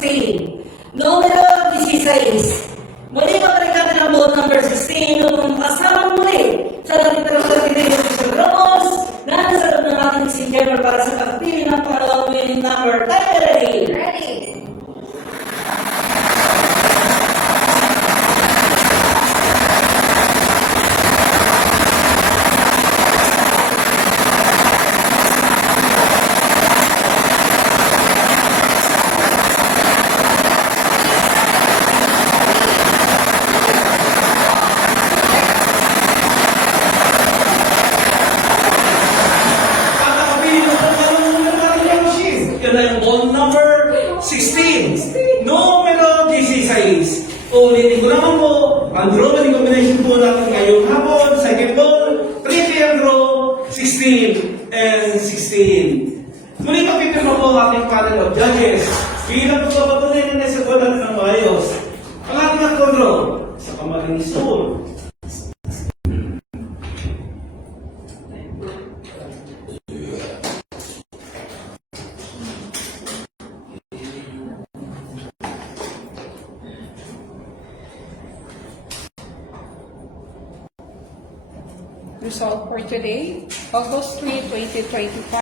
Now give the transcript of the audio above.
16. Numero 16. Muli makarikata ng board number 16 nung kasama muli sa Lagitang Presidential Ramos na nasa loob ng ating si General para sa pagpili ng pangalawang winning number. Tayo ready? Ready. Ball number 16. Numero 16. Ulitin ko naman po, ang draw winning combination po natin ngayong hapon, second ball, triple draw, 16 and 16. Muli pagpipirma po ang ating panel of judges. Bilang pagpapatunay na sa bola ng maayos. Ang ating nagkondraw sa Camarines School. Result for today, August 3, 2025.